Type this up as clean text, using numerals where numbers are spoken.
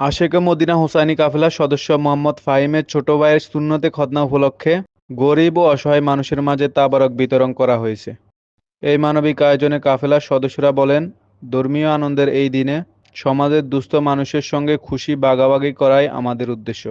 আশেকে Medina Husaini কাফেলার সদস্য মোহাম্মদ ফাহিমের ছোট ভাইয়ের সুন্নতে খতনা উপলক্ষে গরিব ও অসহায় মানুষের মাঝে তাবারক বিতরণ করা হয়েছে। এই মানবিক আয়োজনে কাফেলার সদস্যরা বলেন, ধর্মীয় আনন্দের এই দিনে সমাজের দুস্থ মানুষের সঙ্গে খুশি ভাগাভাগি করাই আমাদের উদ্দেশ্য।